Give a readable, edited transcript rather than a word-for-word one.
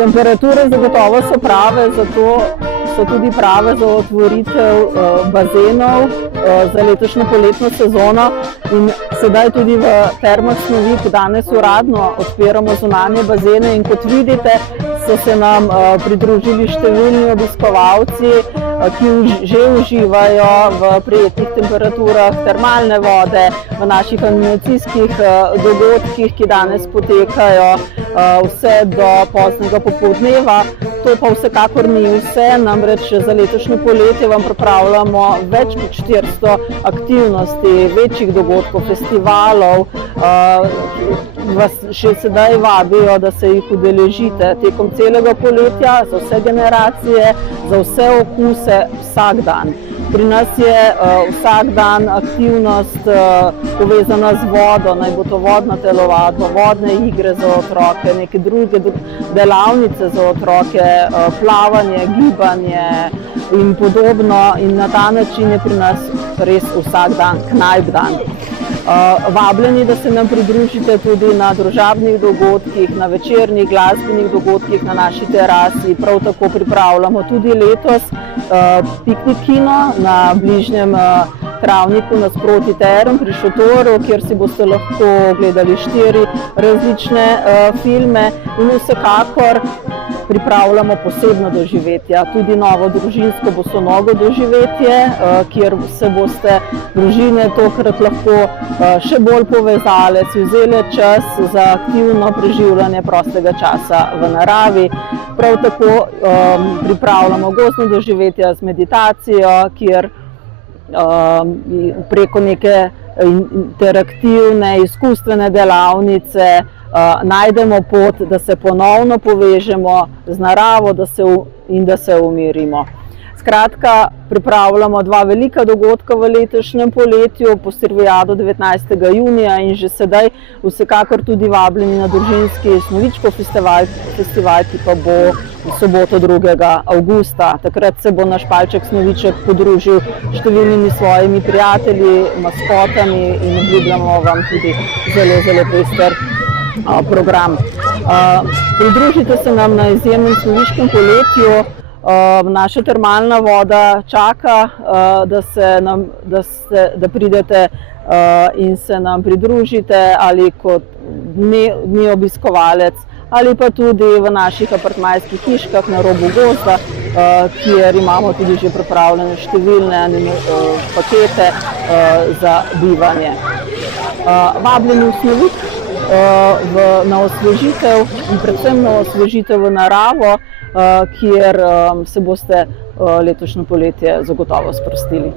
Temperature zagotovo so prave, zato so tudi prave za otvoritev bazenov za letošnjo poletno sezono. In sedaj tudi v Termah Snovik danes uradno odpiramo zunanje bazene in kot vidite, so se nam pridružili številni obiskovalci, ki že uživajo v prijetnih temperaturah termalne vode, v naših animacijskih dogodkih, ki danes potekajo vse do poznega popoldneva. To pa vsekakor ni vse, namreč za letošnje poletje vam pripravljamo več kot 400 aktivnosti, večjih dogodkov, festivalov. Vas še sedaj vabijo, da se jih udeležite tekom celega poletja, za vse generacije, za vse okuse, vsak dan. Pri nas je vsak dan aktivnost povezana z vodo, naj bo to vodna telovadba, vodne igre za otroke, neke druge delavnice za otroke, plavanje, gibanje in podobno. In na ta način je pri nas res vsak dan knajp dan. Vabljeni, da se nam pridružite tudi na družabnih dogodkih, na večernih glasbenih dogodkih na naši terasi. Prav tako pripravljamo tudi letos piknik kino na bližnjem travniku nasproti Term pri Šotoru, kjer si boste lahko gledali 4 različne filme in vsekakor pripravljamo posebna doživetja, tudi novo družinsko bosonogo doživetje, kjer se boste družine tokrat lahko še bolj povezale, si vzele čas za aktivno preživljanje prostega časa v naravi. Prav tako pripravljamo gozdno doživetja z meditacijo, kjer preko neke interaktivne, izkustvene delavnice najdemo pot, da se ponovno povežemo z naravo in da se umirimo. Skratka, pripravljamo 2 velika dogodka v letošnjem poletju, Postirvijado 19. junija in že sedaj vsekakor tudi vabljeni na družinski Snovičkov festival, ki pa bo v soboto 2. avgusta. Takrat se bo naš palček Snoviček podružil s številnimi svojimi prijatelji, maskotami in obljubljamo vam tudi zelo, zelo pester program. Pridružite se nam na izjemnem snoviškem poletju. Naša termalna voda čaka, da pridete in se nam pridružite ali kot dnevni obiskovalec ali pa tudi v naših apartmajskih hiškah na robu gozda, kjer imamo tudi že pripravljene številne pakete za bivanje. Vabljeni v Snovik na osvežitev in predvsem na osvežitev v naravo, kjer se boste letošnje poletje zagotovo sprostili.